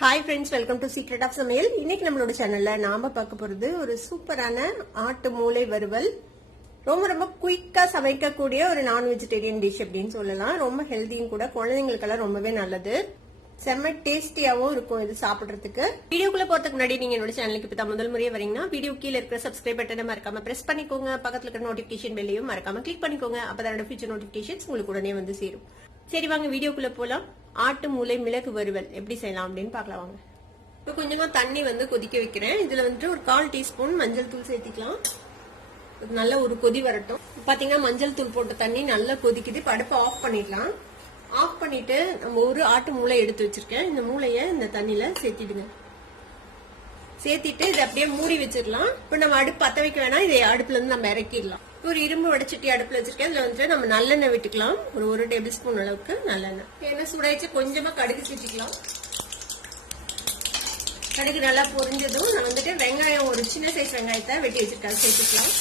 Hi friends, welcome to secret of Samayal. இன்னைக்கு நம்மளோட சேனல்ல நாம பார்க்க போறது ஒரு சூப்பரான ஆட்டு மூளை வறுவல். ரொம்ப ரொம்ப குயிக்கா சமைக்கக்கூடிய ஒரு நான் வெஜிடேரியன் டிஷ் அப்படின்னு சொல்லலாம். ரொம்ப ஹெல்த்தியும் கூட, குழந்தைங்களுக்கெல்லாம் ரொம்பவே நல்லது. செம்ம டேஸ்டியாவும் இருக்கும் இது சாப்பிடுறதுக்கு. வீடியோக்குள்ள போறதுக்கு முன்னாடி நீங்க என்னோட சேனலுக்கு இப்ப முதல் முறையே வரீங்கன்னா வீடியோ கீழே இருக்கிற சப்ஸ்கிரைப் பட்டனை மறக்காம பிரஸ் பண்ணிக்கோங்க. பக்கத்துல இருக்கிற நோட்டிபிகேஷன் பெல்லையும் மறக்காம கிளிக் பண்ணிக்கோங்க. அப்பதான் ஃபியூச்சர் நோட்டிபிகேஷன்ஸ் உங்களுக்கு உடனே வந்து சேரும். சரி வாங்க வீடியோக்குள்ள போலாம். ஆட்டு மூளை மிளகு வறுவல் எப்படி செய்யலாம் அப்படின்னு பார்க்கலாம் வாங்க. இப்போ கொஞ்சமா தண்ணி வந்து கொதிக்க வைக்கிறேன். இதுல வந்துட்டு ஒரு 1/4 டீஸ்பூன் மஞ்சள் தூள் சேர்த்திக்கலாம். நல்ல ஒரு கொதி வரட்டும். பாத்தீங்கன்னா மஞ்சள் தூள் போட்ட தண்ணி நல்லா கொதிக்குது. இப்போ அடுப்பை ஆஃப் பண்ணிடலாம். ஆஃப் பண்ணிட்டு நம்ம ஒரு ஆட்டு மூளை எடுத்து வச்சிருக்கேன். இந்த மூளைய இந்த தண்ணியில சேர்த்திடுங்க. சேர்த்திட்டு இதை அப்படியே மூடி வச்சிடலாம். இப்ப நம்ம அடுப்பு பத்த வைக்க வேணாம், இதை அடுப்புல இருந்து நம்ம இறக்கிடலாம். ஒரு இரும்பு வடைச்சட்டி அடுப்புல வச்சிருக்கேன். இதுல வந்துட்டு நம்ம நல்லெண்ணெய் விட்டுக்கலாம். ஒரு டேபிள் ஸ்பூன் அளவுக்கு நல்லெண்ணெய். எண்ணெய் சூடாயிடுச்சு. கொஞ்சமா கடுகு சேர்த்திக்கலாம். கடுகு நல்லா பொரிஞ்சதும் நான் வந்துட்டு வெங்காயம், ஒரு சின்ன சைஸ் வெங்காயத்தை வெட்டி வச்சிருக்கேன், சேர்த்துக்கலாம்.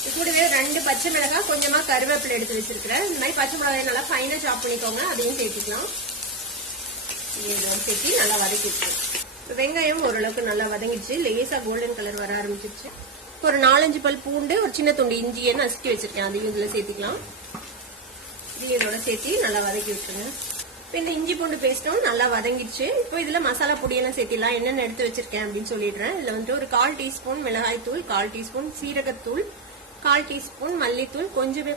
இது கூடவே 2 பச்சை மிளகாய், கொஞ்சமா கருவேப்பிலை எடுத்து வச்சிருக்கிறேன். இந்த மாதிரி பச்சை மிளகாய் நல்லா ஃபைனா சாப் பண்ணிக்கோங்க. அதையும் சேர்த்துக்கலாம். சேர்த்து நல்லா வதக்கி வச்சுக்கலாம். வெங்காயம் ஓரளவுக்கு நல்லா வதங்கிடுச்சு. லேசா கோல்டன் கலர் வர ஆரம்பிச்சிருச்சு. ஒரு 4-5 பல் பூண்டு, ஒரு சின்ன துண்டு இஞ்சியை நசுக்கி வச்சிருக்கேன். அதையும் இதுல சேர்த்துக்கலாம். இதோட சேர்த்து நல்லா வதக்கி விட்டுருங்க. இப்போ இந்த இஞ்சி பூண்டு பேஸ்டும் நல்லா வதங்கிடுச்சு. இப்போ இதுல மசாலா பொடியெல்லாம் சேர்த்திடலாம். என்னென்ன எடுத்து வச்சிருக்கேன் அப்படின்னு சொல்லிடுறேன். இதுல வந்துட்டு ஒரு 1/4 டீஸ்பூன் மிளகாய் தூள், 1/4 டீஸ்பூன் சீரகத்தூள், 1/4 டீஸ்பூன் மல்லித்தூள்,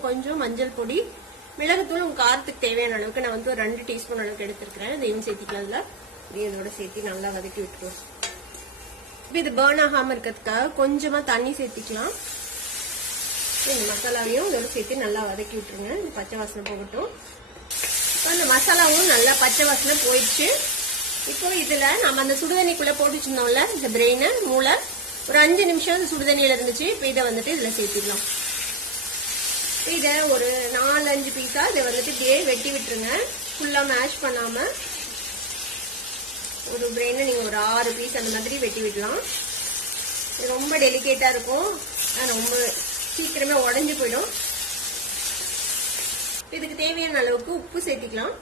கொஞ்சம் மஞ்சள் பொடி, மிளகுத்தூள் உங்க காரத்துக்கு தேவையான அளவுக்கு நான் வந்து ஒரு 2 டீஸ்பூன் அளவுக்கு எடுத்திருக்கிறேன். இதையும் சேர்த்திக்கலாம். இதுல இதோட சேர்த்து நல்லா வதக்கி விட்டுருவோம். இப்போ இது பேர்ன் ஆகாம இருக்கிறதுக்காக கொஞ்சமா தண்ணி சேர்த்திக்கலாம். இந்த மசாலாவையும் இதோட சேர்த்து நல்லா வதக்கி விட்டுருங்க. இந்த பச்சை வாசனை போகட்டும். இப்போ அந்த மசாலாவும் நல்லா பச்சை வாசனை போயிடுச்சு. இப்போ இதுல நம்ம அந்த சுடுதண்ணிக்குள்ள போட்டு வச்சிருந்தோம்ல, இந்த பிரெயின் மூளை, ஒரு 5 நிமிஷம் இந்த சுடுதண்ணியில இருந்துச்சு. இப்போ இதை வந்துட்டு இதுல சேர்த்திடலாம். இதை ஒரு 4-5 பீஸா இதை வந்துட்டு இப்படியே வெட்டி விட்டுருங்க. ஃபுல்லா மேஷ் பண்ணாம ஒரு பிரெயினை நீங்க ஒரு 6 பீஸ் அந்த மாதிரி வெட்டி விடலாம். இது ரொம்ப டெலிகேட்டா இருக்கும், ரொம்ப சீக்கிரமே உடஞ்சு போயிடும். இதுக்கு தேவையான அளவுக்கு உப்பு சேர்த்திக்கலாம்.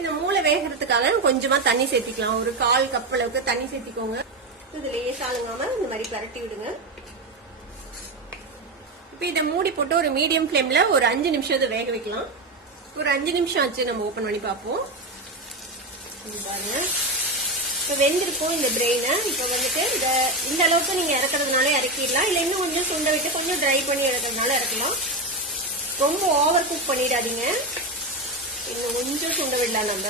இந்த மூளை வேகிறதுக்காக கொஞ்சமா தண்ணி சேர்த்திக்கலாம். ஒரு 1/4 கப் அளவுக்கு தண்ணி சேர்த்திக்கோங்க. இது லேசா அழுங்காம இந்த மாதிரி பரட்டி விடுங்க. இப்ப இதை மூடி போட்டு ஒரு மீடியம் ஃபிளேம்ல ஒரு 5 நிமிஷம் இதை வேக வைக்கலாம். ஒரு 5 நிமிஷம் ஆச்சு. நம்ம ஓபன் பண்ணி பார்ப்போம். பாருங்க, இப்ப வெந்திருக்கும் இந்த பிரெயினை. இப்ப வந்துட்டு இந்த அளவுக்கு நீங்க இறக்குறதுனால இறக்கிடலாம். இல்ல இன்னும் கொஞ்சம் சுண்ட விட்டு கொஞ்சம் ட்ரை பண்ணி இறக்குறதுனால இறக்கலாம். ரொம்ப ஓவர் குக் பண்ணிடாதீங்க. இன்னும் கொஞ்சம் சுண்ட விடலாம். நம்ம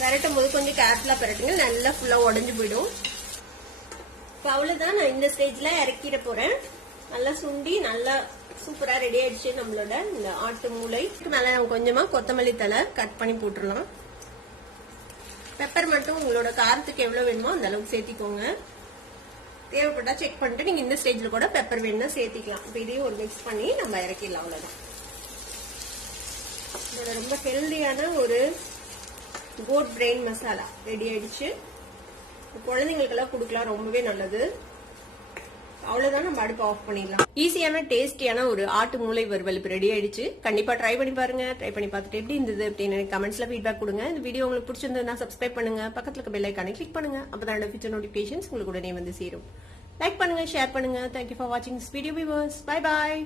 பரட்டும் போது கொஞ்சம் கேர்ஃபுல்லா பரட்டுங்க, நல்லா ஃபுல்லா உடஞ்சு போயிடும். இப்ப அவ்வளவுதான், நான் இந்த ஸ்டேஜ்ல இறக்கிட போறேன். நல்லா சுண்டி நல்லா சூப்பரா ரெடி ஆயிடுச்சு நம்மளோட இந்த ஆட்டு மூளை. மேல நம்ம கொஞ்சமா கொத்தமல்லி தலை கட் பண்ணி போட்டுடலாம். பெப்பர் மட்டும் உங்களோட காரத்துக்கு எவ்வளவு வேணுமோ அந்த அளவுக்கு சேர்த்திக்கோங்க. தேவைப்பட்டா செக் பண்ணிட்டு நீங்க இந்த ஸ்டேஜ்ல கூட பெப்பர் வேணும்னா சேர்த்திக்கலாம். இப்போ இதையும் ஒரு மிக்ஸ் பண்ணி நம்ம இறக்கிடலாம். அவ்வளவுதான். இதோட ரொம்ப ஹெல்தியான ஒரு கோட் பிரெயின் மசாலா ரெடி ஆயிடுச்சு. குழந்தைங்களுக்கெல்லாம் கொடுக்கலாம், ரொம்பவே நல்லது. அவ்வளவுதான், நம்ம அடுப்பு ஆஃப் பண்ணிடலாம். ஈஸியான டேஸ்டியான ஒரு ஆட்டு மூளை வறுவல் ரெடி ஆயிடுச்சு. கண்டிப்பா ட்ரை பண்ணி பாருங்க. ட்ரை பண்ணி பார்த்துட்டு எப்படி இருந்தது அப்படின்னு கமெண்ட்ஸ்ல ஃபீட்பேக் கொடுங்க. இந்த வீடியோ உங்களுக்கு பிடிச்சிருந்ததுன்னா சப்ஸ்கிரைப் பண்ணுங்க. பக்கத்துல இருக்க பெல் ஐகானை கிளிக் பண்ணுங்க. அப்பதான் ஃபியூச்சர் நோட்டிபிகேஷன்ஸ் உங்களுக்கு உடனே வந்து சேரும். லைக் பண்ணுங்க, ஷேர் பண்ணுங்க. தேங்க்யூ ஃபார் வாட்சிங் this video viewers. Bye bye.